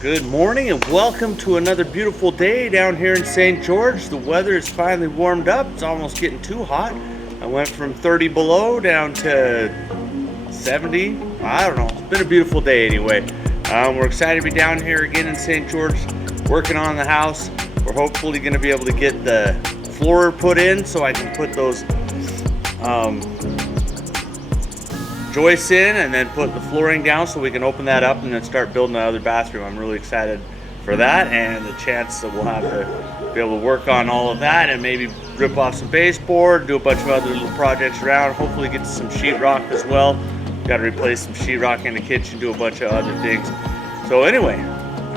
Good morning and welcome to another beautiful day down here in St. George. The weather is finally warmed up. It's almost getting too hot. I went from 30 below down to 70. I don't know. It's been a beautiful day anyway. We're excited to be down here again in St. George working on the house. We're hopefully going to be able to get the floor put in so I can put those joists in and then put the flooring down so we can open that up and then start building another bathroom. I'm really excited for that and the chance that we'll have to be able to work on all of that and maybe rip off some baseboard, do a bunch of other little projects around, hopefully get some sheetrock as well. Got to replace some sheetrock in the kitchen, do a bunch of other things. So anyway,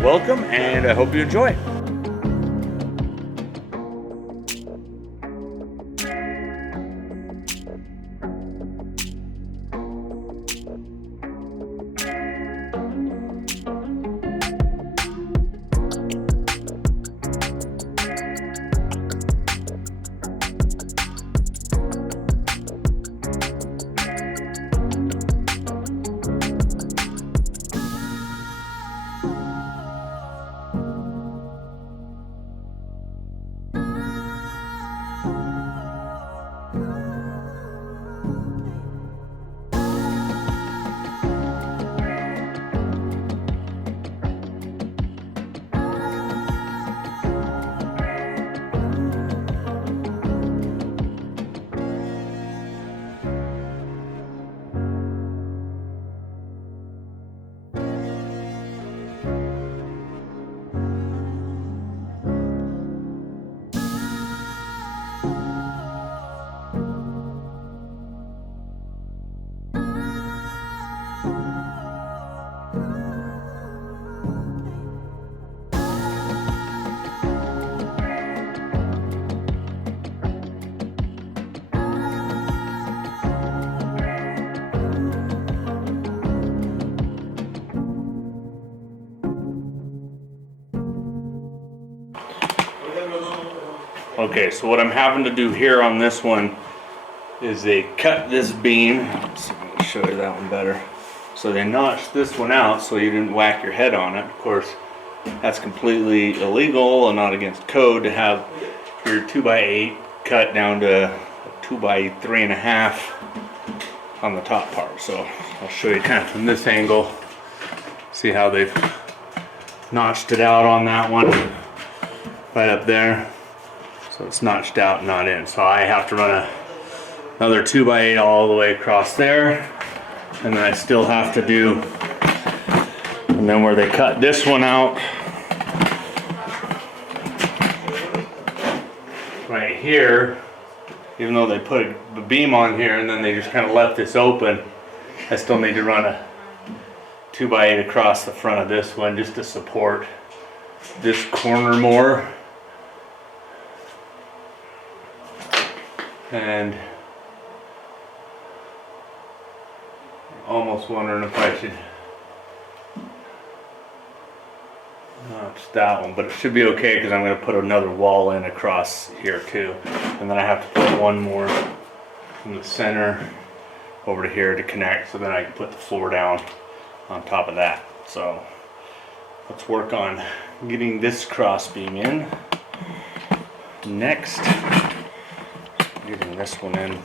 welcome and I hope you enjoy. Okay, so what I'm having to do here on this one is they cut this beam. Let's see if I can show you that one better. So they notched this one out so you didn't whack your head on it. Of course, that's completely illegal and not against code to have your 2x8 cut down to 2x3.5 on the top part. So I'll show you kind of from this angle. See how they've notched it out on that one right up there. So it's notched out, not in. So I have to run another 2x8 all the way across there. And then I still have to do, and then where they cut this one out, right here, even though they put the beam on here and then they just kind of left this open, I still need to run a 2x8 across the front of this one just to support this corner more. And almost wondering if I should notch that one, but it should be okay because I'm going to put another wall in across here too, and then I have to put one more from the center over to here to connect, so then I can put the floor down on top of that. So let's work on getting this cross beam in next. Getting this one in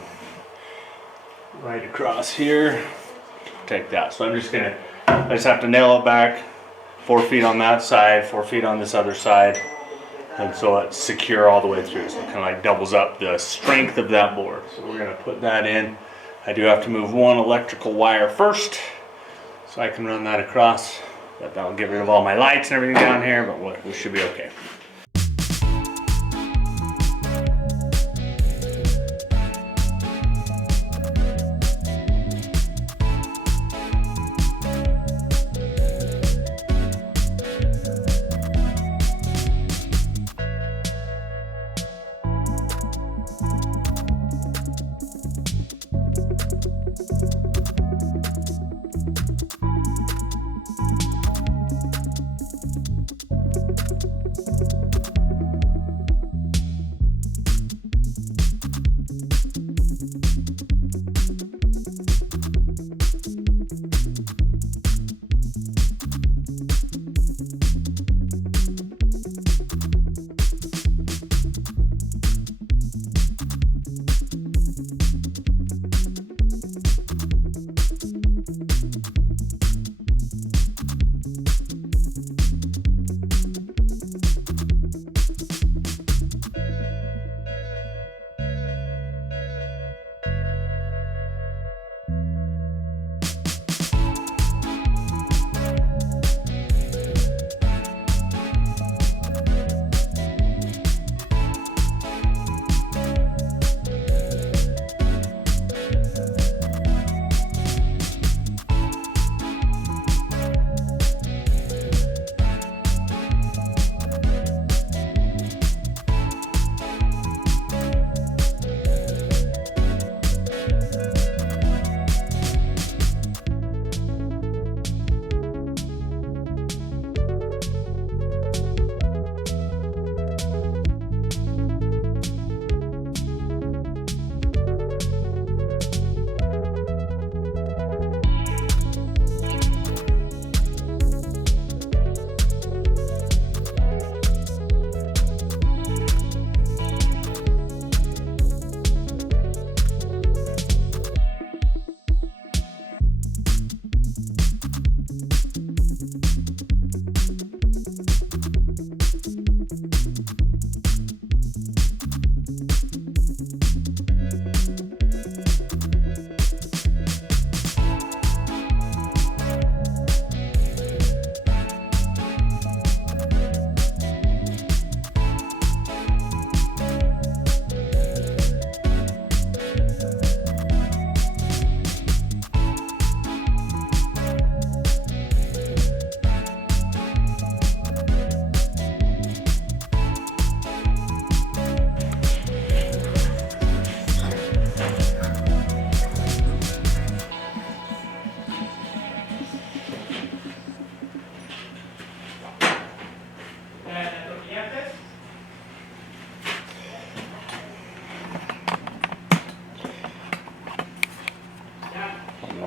right across here. Take that. So I just have to nail it back 4 feet on that side, 4 feet on this other side, and so it's secure all the way through. So it kind of like doubles up the strength of that board. So we're going to put that in. I do have to move one electrical wire first so I can run that across, but that'll get rid of all my lights and everything down here, but we should be okay.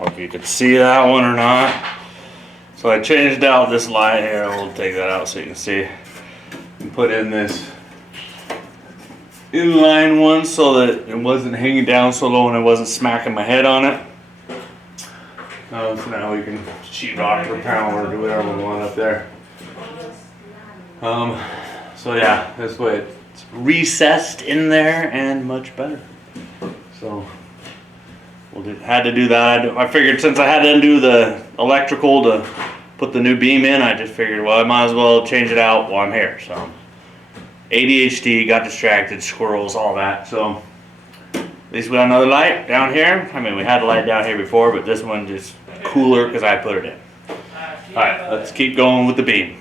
know if you could see that one or not. So I changed out this light here. We'll take that out so you can see. And put in this inline one so that it wasn't hanging down so low and I wasn't smacking my head on it. So now we can sheetrock or panel or do whatever we want up there. So yeah, this way it's recessed in there and much better. So had to do that. I figured since I had to undo the electrical to put the new beam in, I just figured, well, I might as well change it out while I'm here. So ADHD, got distracted, squirrels, all that. So at least we got another light down here. I mean, we had a light down here before, but this one just cooler because I put it in. All right, let's keep going with the beam.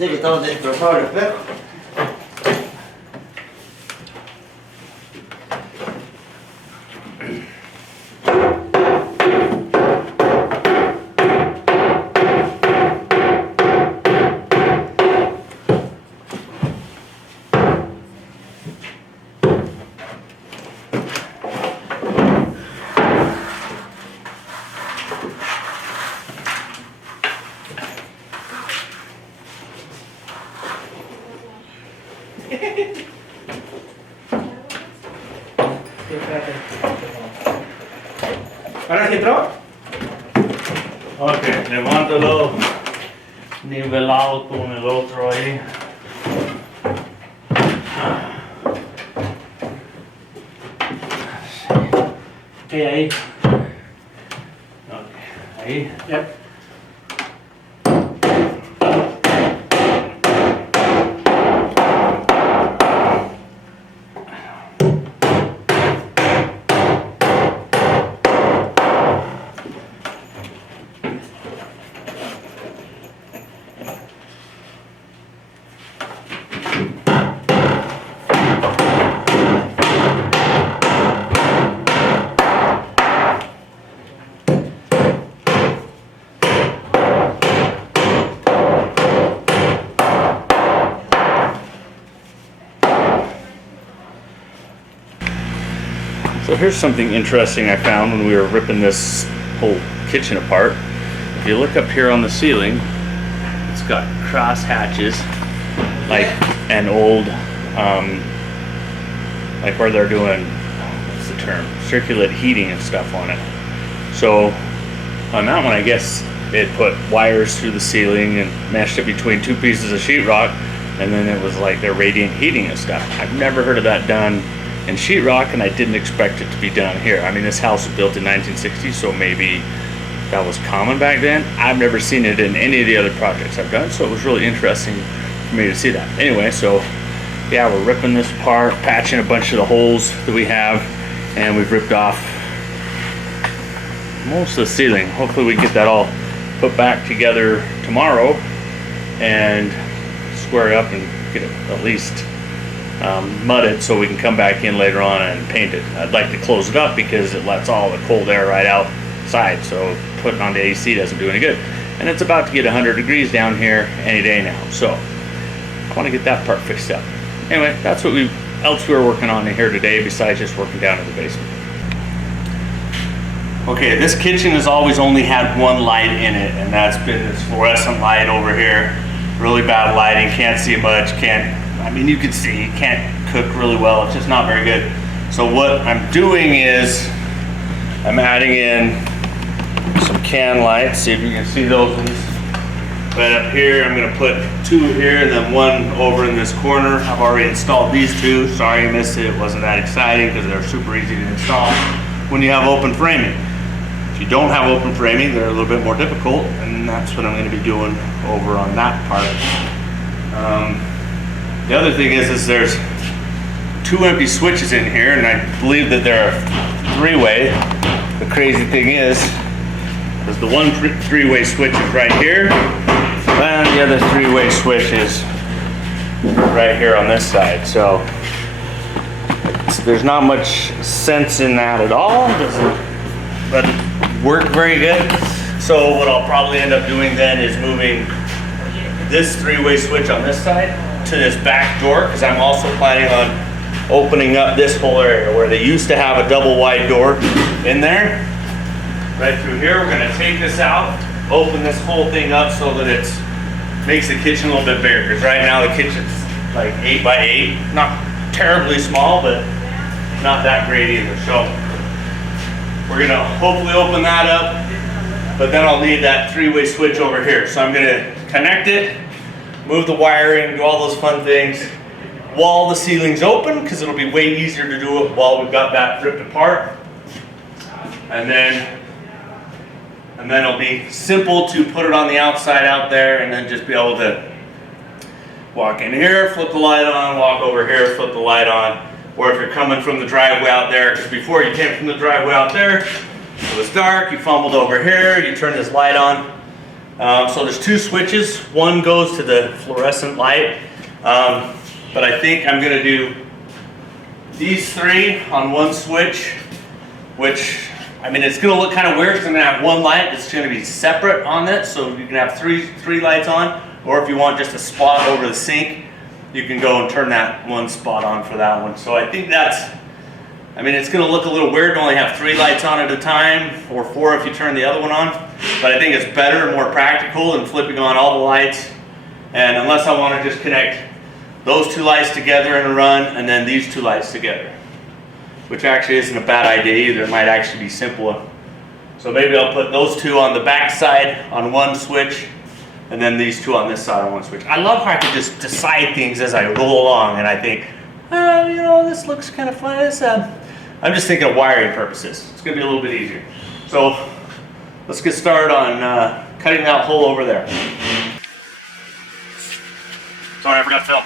Sì, che stavo dentro fuori, però. ¿Ahora sí entró? Ok, levántalo nivelado con el otro ahí. Ok, ahí. Ok, ahí. Yep. So here's something interesting I found when we were ripping this whole kitchen apart. If you look up here on the ceiling, it's got cross hatches, like an old, like where they're doing, what's the term, circulate heating and stuff on it. So on that one, I guess it put wires through the ceiling and meshed it between two pieces of sheetrock, and then it was like their radiant heating and stuff. I've never heard of that done in sheetrock, and I didn't expect it to be done here. I mean, this house was built in 1960, so maybe that was common back then. I've never seen it in any of the other projects I've done, so it was really interesting for me to see that. Anyway, so yeah, we're ripping this apart, patching a bunch of the holes that we have. and we've ripped off most of the ceiling. Hopefully we get that all put back together tomorrow and square up and get it at least mudded so we can come back in later on and paint it. I'd like to close it up because it lets all the cold air right outside, so putting on the AC doesn't do any good. And it's about to get 100 degrees down here any day now, so I want to get that part fixed up. Anyway, that's what else we were working on in here today besides just working down in the basement. Okay, this kitchen has always only had one light in it, and that's been this fluorescent light over here. Really bad lighting, can't see much, I mean you can see, can't cook really well, it's just not very good. So what I'm doing is I'm adding in some can lights, see if you can see those ones. Right up here, I'm gonna put 2 here and then 1 over in this corner. I've already installed these 2. Sorry you missed it, it wasn't that exciting because they're super easy to install when you have open framing. If you don't have open framing, they're a little bit more difficult, and that's what I'm gonna be doing over on that part. The other thing is there's 2 empty switches in here, and I believe that they're 3-way. The crazy thing is the one 3-way switch is right here, and the other 3-way switch is right here on this side. So there's not much sense in that at all. Doesn't work very good. So what I'll probably end up doing then is moving this 3-way switch on this side to this back door, because I'm also planning on opening up this whole area where they used to have a double wide door in there. Right through here, we're gonna take this out, open this whole thing up so that it makes the kitchen a little bit bigger, because right now the kitchen's like 8 by 8, not terribly small, but not that great either. So we're gonna hopefully open that up, but then I'll need that 3-way switch over here. So I'm gonna connect it, move the wiring, do all those fun things, wall the ceilings open, because it'll be way easier to do it while we've got that ripped apart. And then it'll be simple to put it on the outside out there, and then just be able to walk in here, flip the light on, walk over here, flip the light on. Or if you're coming from the driveway out there, because before you came from the driveway out there, it was dark, you fumbled over here, you turn this light on. So there's 2 switches. One goes to the fluorescent light, but I think I'm gonna do these 3 on 1 switch, which, I mean, it's gonna look kind of weird because I'm gonna have 1 light that's gonna be separate on it, so you can have three lights on, or if you want just a spot over the sink, you can go and turn that 1 spot on for that one. So I think that's, I mean, it's gonna look a little weird to only have 3 lights on at a time, or 4 if you turn the other one on, but I think it's better and more practical than flipping on all the lights. And unless I wanna just connect those 2 lights together in a run, and then these 2 lights together, which actually isn't a bad idea either. It might actually be simpler. So maybe I'll put those 2 on the back side on 1 switch, and then these 2 on this side on 1 switch. I love how I can just decide things as I roll along, and I think, you know, this looks kind of fun. I'm just thinking of wiring purposes. It's gonna be a little bit easier. So let's get started on cutting that hole over there. Sorry, I forgot to film.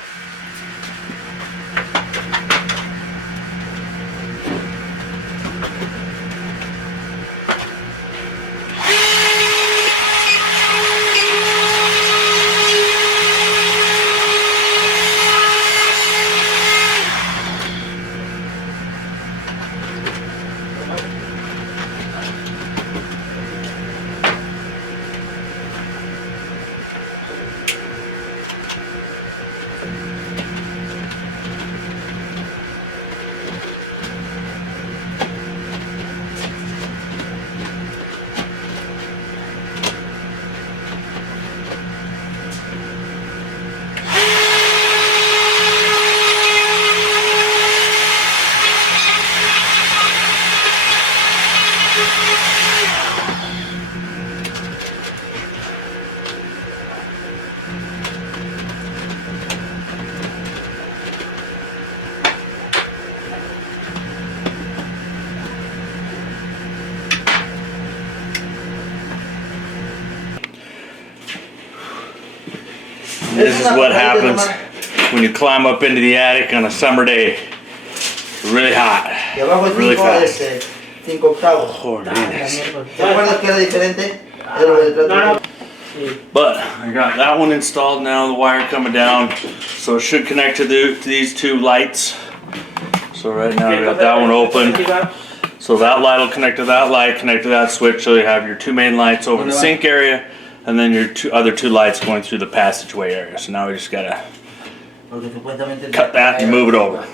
This is what happens when you climb up into the attic on a summer day. Really hot. Y abajo es Really 5 fast. 5 octavos. Oh, La goodness. miércoles. ¿Te acuerdas que era diferente? Era lo del No, trato. no. Sí. But I got that one installed now, the wire coming down. So it should connect to these two lights. So right now I got that one open. So that light will connect to that light, connect to that switch, so you have your two main lights over the sink area, and then your other two lights going through the passageway area. So now we just gotta Porque supuestamente cut that and move it over.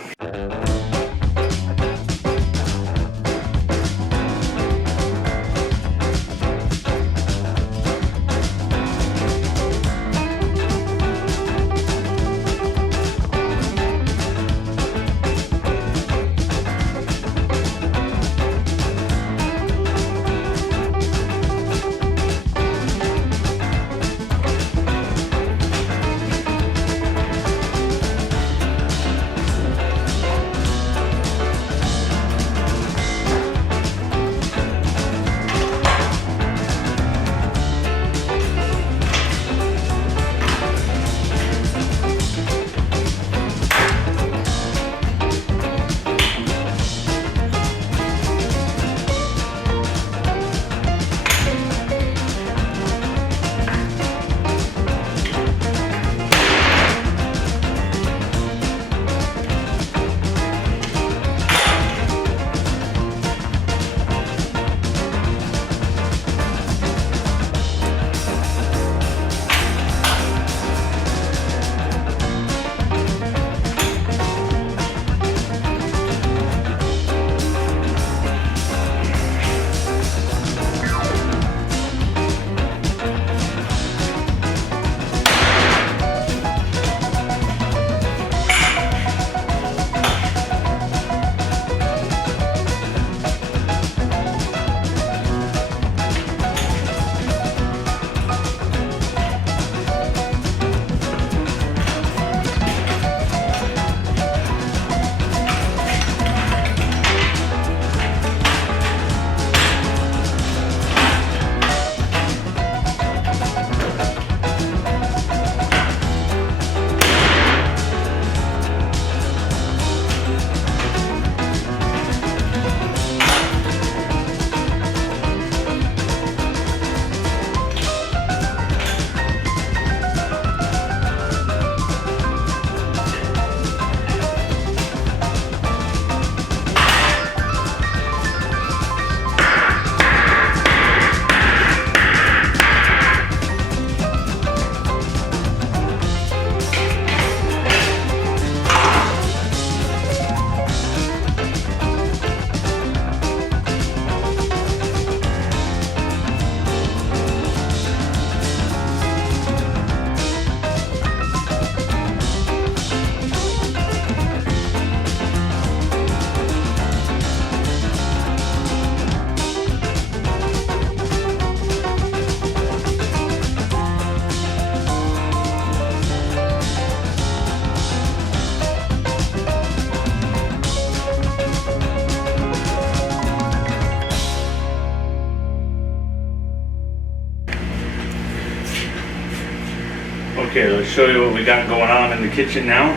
Okay, let's show you what we got going on in the kitchen now.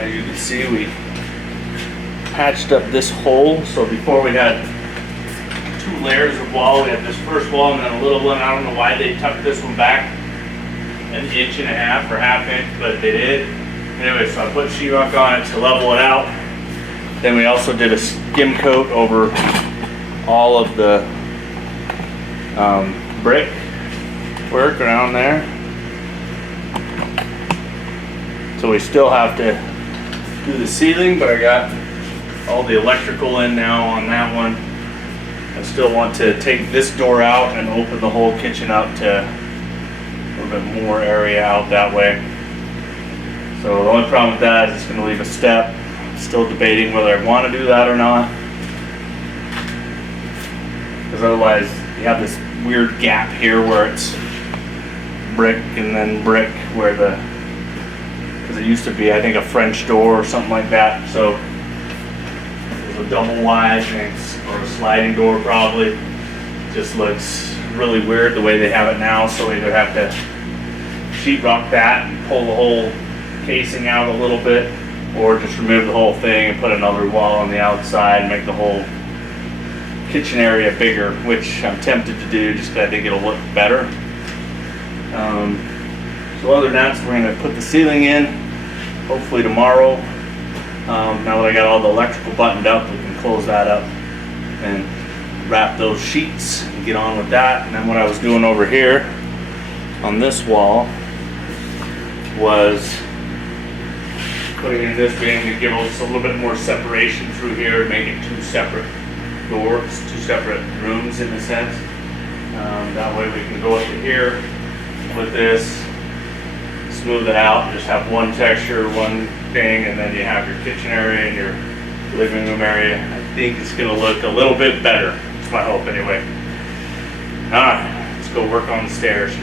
As you can see, we patched up this hole. So before we had 2 layers of wall. We had this first wall and then a little one. I don't know why they tucked this one back an inch and a half or half inch, but they did. Anyway, so I put sheetrock on it to level it out. Then we also did a skim coat over all of the brick work around there. So we still have to do the ceiling, but I got all the electrical in now on that one. I still want to take this door out and open the whole kitchen up to a little bit more area out that way. So the only problem with that is it's going to leave a step. Still debating whether I want to do that or not. Because otherwise you have this weird gap here where it's brick and then brick where the, because it used to be I think a French door or something like that. So there's a double wide or a sliding door probably. Just looks really weird the way they have it now. So we either have to sheetrock that and pull the whole casing out a little bit or just remove the whole thing and put another wall on the outside and make the whole kitchen area bigger, which I'm tempted to do just because I think it'll look better. So other than that, so we're going to put the ceiling in hopefully tomorrow. Now that I got all the electrical buttoned up, we can close that up and wrap those sheets and get on with that. And then what I was doing over here on this wall was putting in this beam to give us a little bit more separation through here and make it two separate doors, two separate rooms in a sense. That way we can go up to here with this, smooth it out, and just have one texture, one thing, and then you have your kitchen area and your living room area. I think it's gonna look a little bit better. It's my hope anyway. Alright, let's go work on the stairs.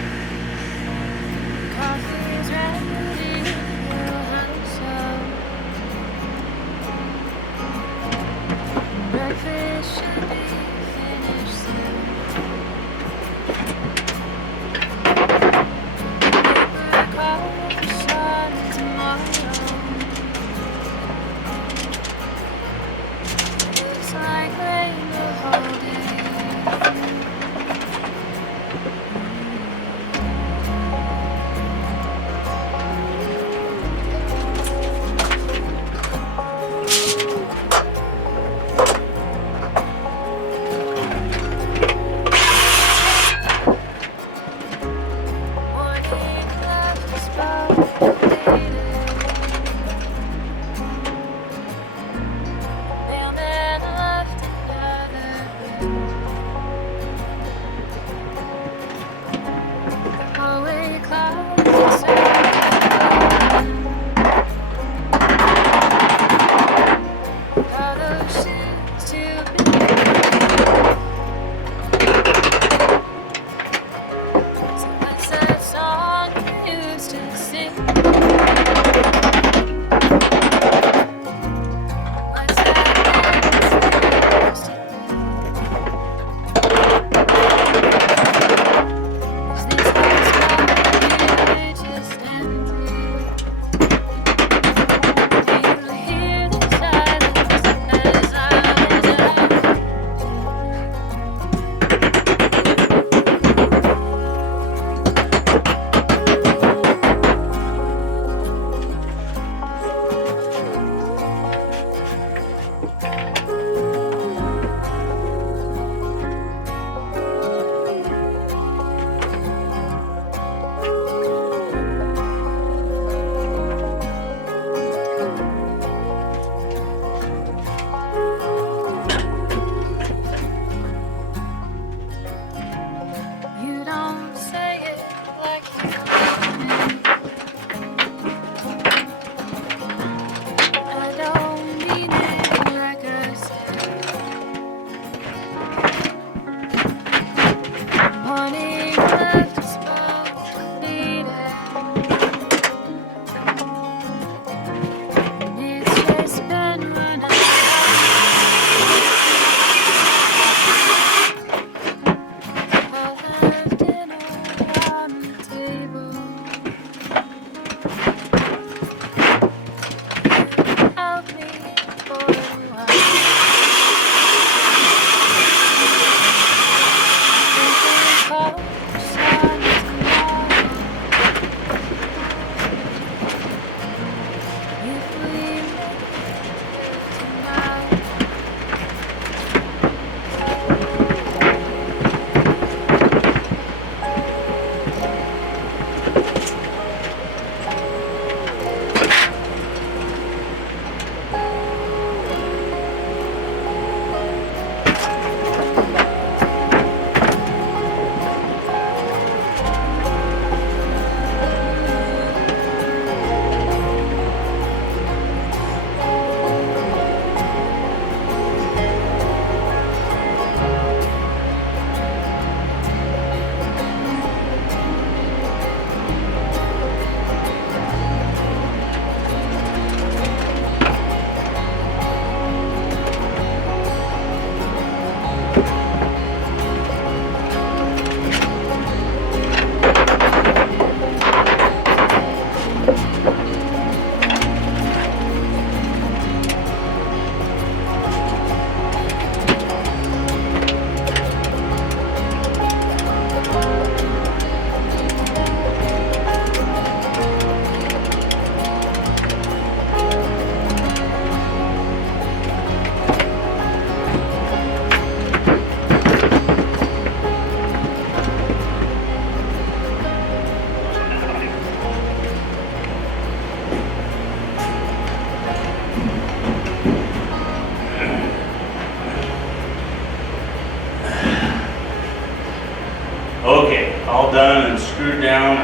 all done and screwed down,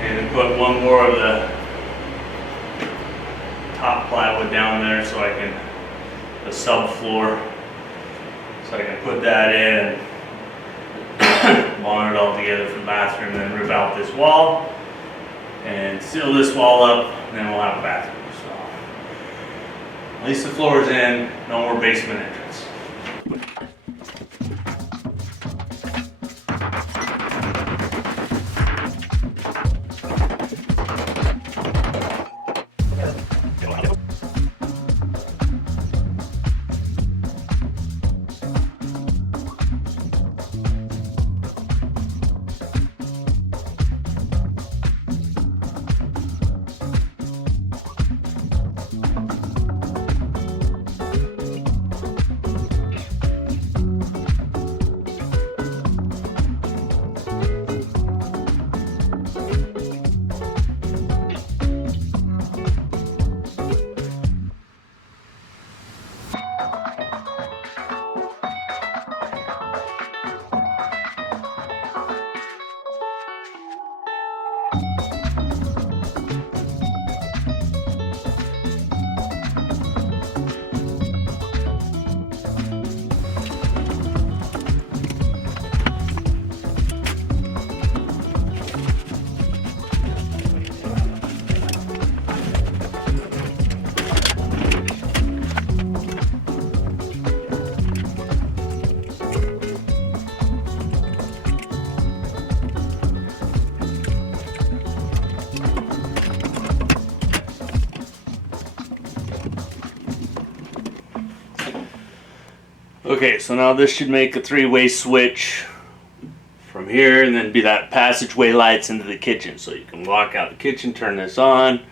and then put one more of the top plywood down there so I can, the subfloor, so I can put that in and bond it all together for the bathroom, then rip out this wall and seal this wall up, and then we'll have a bathroom. So at least the floor is in, no more basement entrance. Okay, so now this should make a three-way switch from here, and then be that passageway lights into the kitchen. So you can walk out the kitchen, turn this on,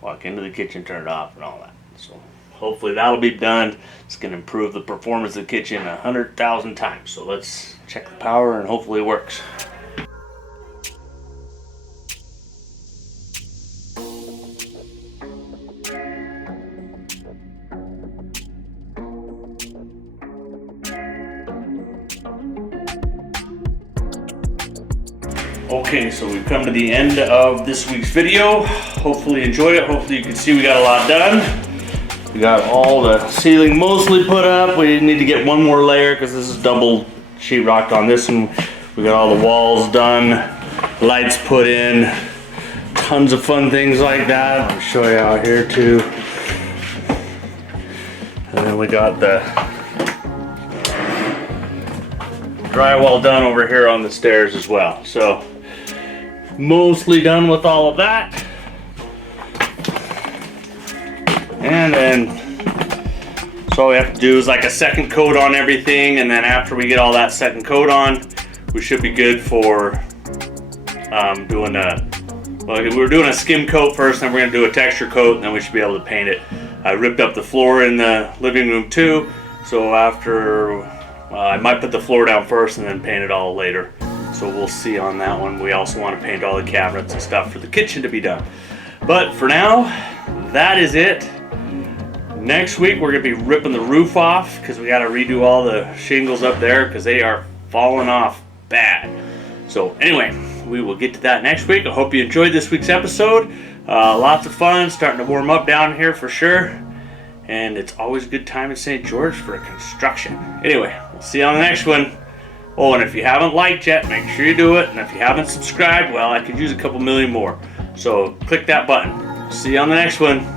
walk into the kitchen, turn it off, and all that. So hopefully that'll be done. It's going to improve the performance of the kitchen 100,000 times. So let's check the power, and hopefully it works. Okay, so we've come to the end of this week's video. Hopefully you enjoyed it. Hopefully you can see we got a lot done. We got all the ceiling mostly put up. We need to get one more layer because this is double sheetrocked on this one. We got all the walls done, lights put in, tons of fun things like that. I'll show you out here too. And then we got the drywall done over here on the stairs as well. So mostly done with all of that. And then so all we have to do is like a second coat on everything, and then after we get all that second coat on, we should be good for doing a, well, we're doing a skim coat first, then we're going to do a texture coat, and then we should be able to paint it. I ripped up the floor in the living room too, so after I might put the floor down first and then paint it all later. So we'll see on that one. We also want to paint all the cabinets and stuff for the kitchen to be done. But for now, that is it. Next week we're going to be ripping the roof off because we got to redo all the shingles up there because they are falling off bad. So anyway, we will get to that next week. I hope you enjoyed this week's episode. Lots of fun, starting to warm up down here for sure. And it's always a good time in St. George for construction. Anyway, we'll see you on the next one. Oh, and if you haven't liked yet, make sure you do it. And if you haven't subscribed, well, I could use a couple million more. So click that button. See you on the next one.